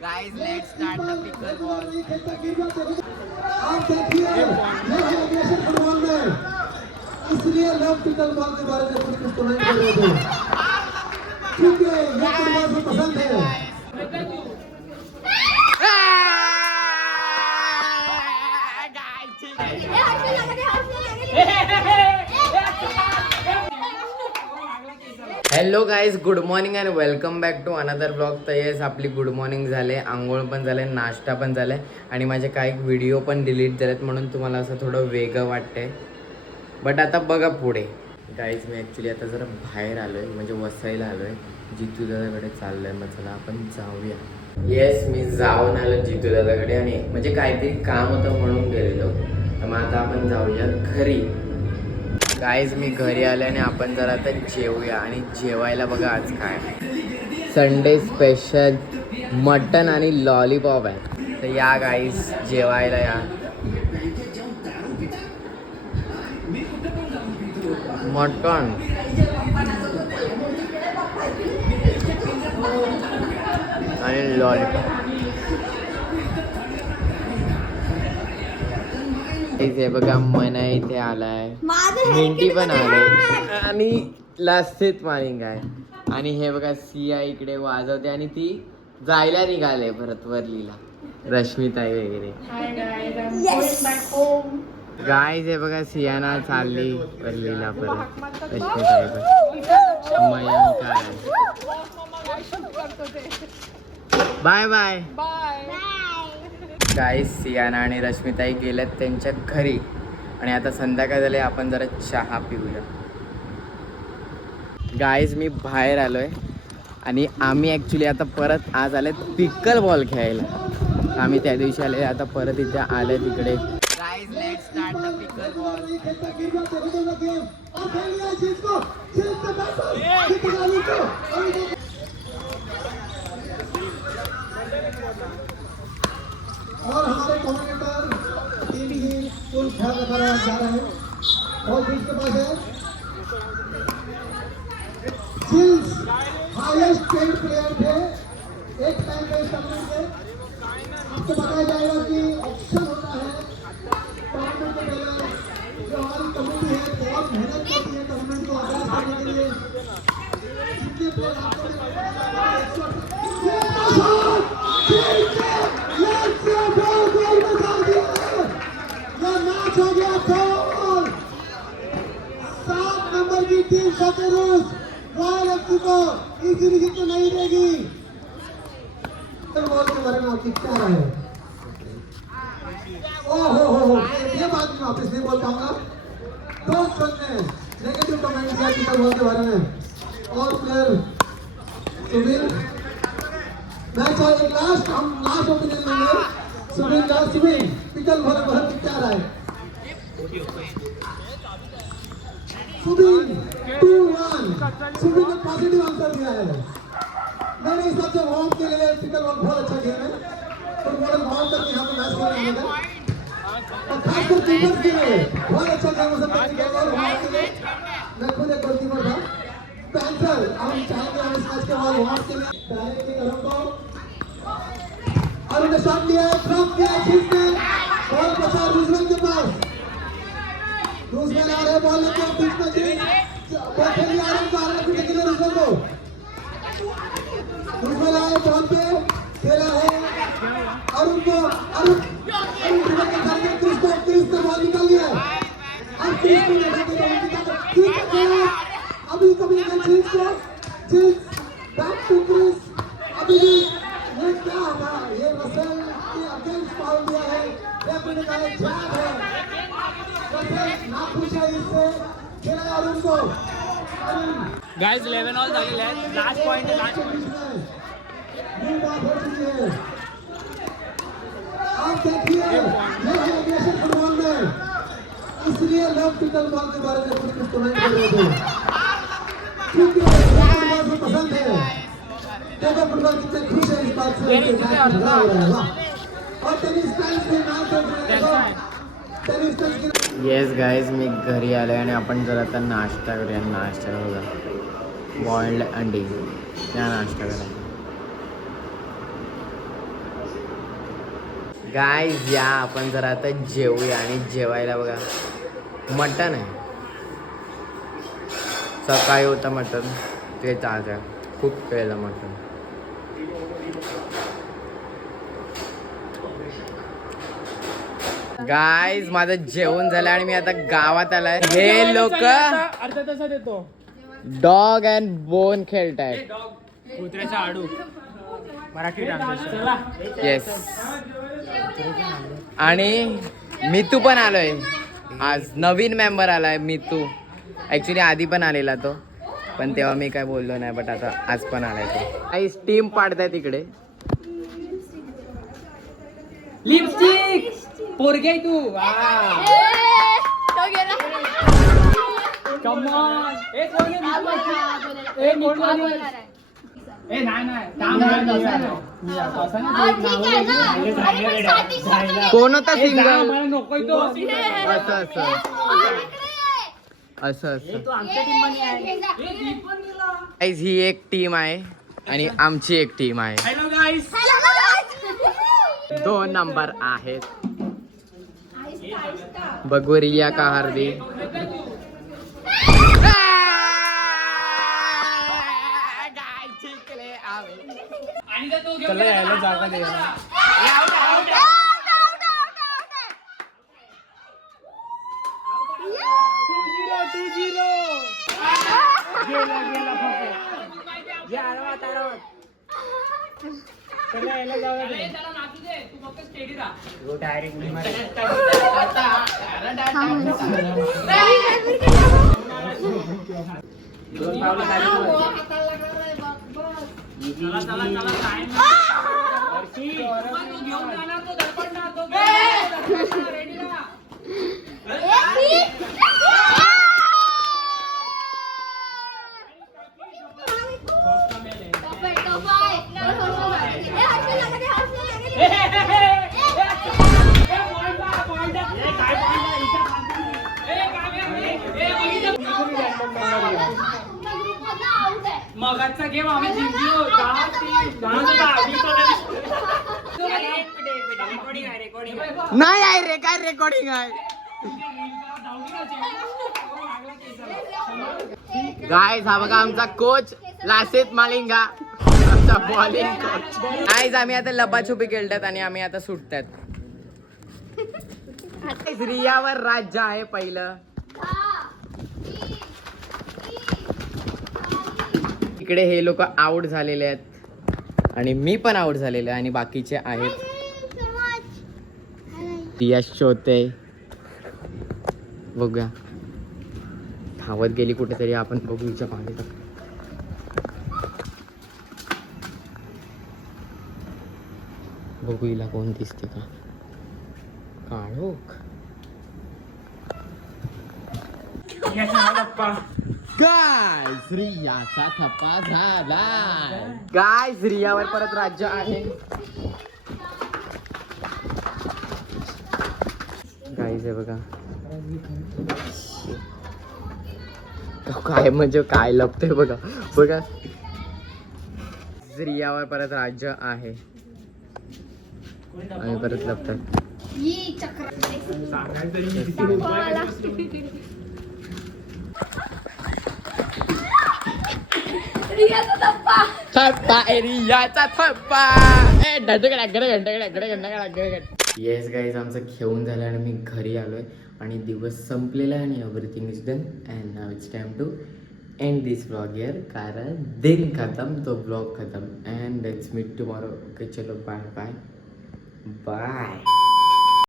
Guys, let's start the pickleball. आप देखिए ये है एग्रेशन फुटबॉल में, इसलिए लोग पिकलबॉल के बारे में कुछ कमेंट कर रहे थे, क्योंकि ये फुटबॉल को पसंद है। Hello guys, good morning and welcome back to another blog. तर येस, आपली गुड मॉर्निंग झाले, आंघोळ पण झाले, नाश्ता पण झालाय आणि माझे काही व्हिडिओ पण डिलीट झालेत, म्हणून तुम्हाला असं थोडं वेगळं वाटतंय. बट आता बघा पुढे. गाईज, मी ॲक्च्युली आता जरा बाहेर आलो आहे, म्हणजे वसईला आलो आहे. जितू दादाकडे चाललो आहे, मग चला आपण जाऊया. येस, मी जाऊन आलो जितू दादाकडे, आणि म्हणजे काहीतरी काम होतं म्हणून गेलेलो. तर मग आता आपण जाऊया घरी. गाईज, मी घरी आले आणि आपण जरा आता जेवूया. आणि जेवायला बघा आज काय आहे, संडे स्पेशल मटन आणि लॉलीपॉप आहे. तर या गाईज, जेवायला या. मटन आणि लॉलीपॉप. इथे बघा, मना इथे आलाय, मिंटी पण आलाय आणि लास्टेत मालिंग आहे. आणि हे बघा, सिया इकडे वाजवते आणि ती जायला निघाले परत वरलीला, रश्मिताई वगैरे. गाईज, हे बघा, सियाना चालली वरलीला परत, रश्मिताई पण. मयंक आहे. Bye bye. गाईज, सियाना आणि रश्मिताई गेल्यात त्यांच्या घरी आणि आता संध्याकाळ झाले, आपण जरा चहा पिऊया. गाईज, मी बाहेर आलोय आणि आम्ही ॲक्च्युली आता परत आज आले पिकल बॉल खेळायला. आम्ही त्या दिवशी आले, आता परत इथे आले तिकडे. Guys, let's start the pickle ball. और हमारे कमेंटेटर टीम भी फुल ख्याल रखा जा रहे हैं। और जिसके पास है जिल्स हाईएस्ट पेड प्लेयर थे एक टाइम पे इस टूर्नामेंट में। आपको बताया जाएगा कि ऑप्शन होता है टूर्नामेंट के पहले। जो हमारी कमेटी है बहुत मेहनत करती है टूर्नामेंट को आगाज करने के लिए। जितने प्लेयर आपको मैच हो गया गोल। 7 नंबर की टीम सतेरूस रॉयल एफसी को इजीली जीतने नहीं देगी। बॉल के बारे में आपकी क्या राय है? ओहो, ये बात मैं वापस नहीं बोल पाऊंगा। दोस्त ने नेगेटिव कमेंट किया पिकल बॉल के बारे में। और प्लेयर सुनील, मैच और एक हम लास्ट ओपिनियन लेंगे सुनील का। सुनील, पिकल बॉल बहुत क्या राय? सुनील 2-1, सुनील ने पॉजिटिव आंसर दिया है। मेरे हिसाब से वार्म के लिए पिकल बॉल बहुत अच्छा गेम है। फुटबॉल वार्म करके यहाँ पे मैच खेलने का, और खासकर कीपर्स के लिए बहुत अच्छा गेम हो सकता है पिकल बॉल वार्म के लिए। मैं खुद एक गोलकीपर था। पैंथर, हम चाहेंगे हम इस मैच के बाद वार्म के लिए डायरेक्टली करूँगा। और उन्हें शॉट लिया है, ड्रॉप किया है, खींचने बॉल बचा रूजवेल के पास। रूजवेल आ रहे हैं बॉल लेकर बीच में, जी बॉल खेल रहा है, आ रहा है के लिए रूजवेल को। रूजवेल आए बॉल पे, खेला है अरुण को। अरुण के घर में क्रिस ने बॉल निकाल लिया है। अब क्रिस को निकाल, अभी कभी जिल्स को, जिल्स बैक टू क्रिस। अभी ये क्या होगा? ये रसेल के अगेंस्ट फाउल दिया है, रेफरी ने कहा जैब है। रसेल नाखुश है इससे, खेला अरुण को। गाइस 11 ऑल झालेले आहेत. लास्ट पॉइंट लास्ट ये बात हो चुकी है। आप देखिए ये है एग्रेशन फुटबॉल में, इसलिए लोग पिकल बॉल के बारे में कुछ कमेंट कर रहे थे, क्योंकि ये फुटबॉल को पसंद है। देखो फुटबॉल कितने खुश है इस बात से कि मैच खड़ा हो रहा है। और टेनिस फैंस भी मैच देख रहे हैं। टेनिस फैंस की येस गाईज, मी घरी आलो आहे आणि आपण जरा आता नाश्ता करूया. नाश्ता बघा, बॉइल्ड अंडी, त्या नाश्ता करा. गाईज या आपण जरा आता जेवूया आणि जेवायला बघा मटण आहे. सकाळी होतं मटण ते ताजं आहे. खूप केलं मटण. गाईज माझं जेवण झालं आणि मी आता गावात आलाय. हे लोक अर्धा तासात येतो. डॉग अँड बोन खेळतायत. कुत्र्याचा आडू मराठी ट्रान्सलेशन. येस. आणि मितू पण आलोय आज. नवीन मेंबर आलाय मितू. ऍक्च्युली आधी पण आलेला तो, पण तेव्हा मी काय बोललो नाही. बट आता आज पण आलाय तो. काही टीम पाडताय तिकडे. Lipstick पोरगे Tu. Come on. ए कोण आहे? ए कोण आहे? ए नाही नाही काम कोण होता सिंगर? मला नकोय तो. असं असं असं असं. तो आमच्या टीम मध्ये आहे. गाईज ही एक टीम आहे आणि आमची एक टीम आहे. हॅलो गाईस. 2 नंबर आहेत. बघू रिया का हार्दी. चला यायला जागा दे. मगाचा गेम आम्ही जिंकलो. नाही आहे रे. काय रेकॉर्डिंग आहे? गाईज हा बघा आमचा कोच लासित मालिंगा, आमचा बॉलिंग कोच. गाईज आम्ही आता लपाछुपी खेळतात आणि आम्ही आता सुटतात. रियावर राज्य आहे पहिलं. इकडे हे लोक आउट झालेले आहेत आणि मी पण आउट झालेले आहे आणि बाकीचे आहेत. रिया शोधते. बघूया धावत गेली कुठेतरी. आपण बघू हिच्या मागे. बघू हिला कोण दिसते का. काळोख. गाईज रियाचा थप्पा झाला. गाईज रियावर परत राज्य आहे. गाईज आहे बघा. काय म्हणजे काय लपतंय बघा. बघा रियावर परत राज्य आहे आणि परत लपतात. थप्पा रियाचा थप्पा. येस गाईज आमचं खेळून झालं आणि मी घरी आलोय आणि दिवस संपलेला आहे आणि everything is done and now it's time to end this blog here. कारण दिन खत्म तो ब्लॉग खत्म. And let's meet tomorrow. Okay चलो बाय बाय बाय.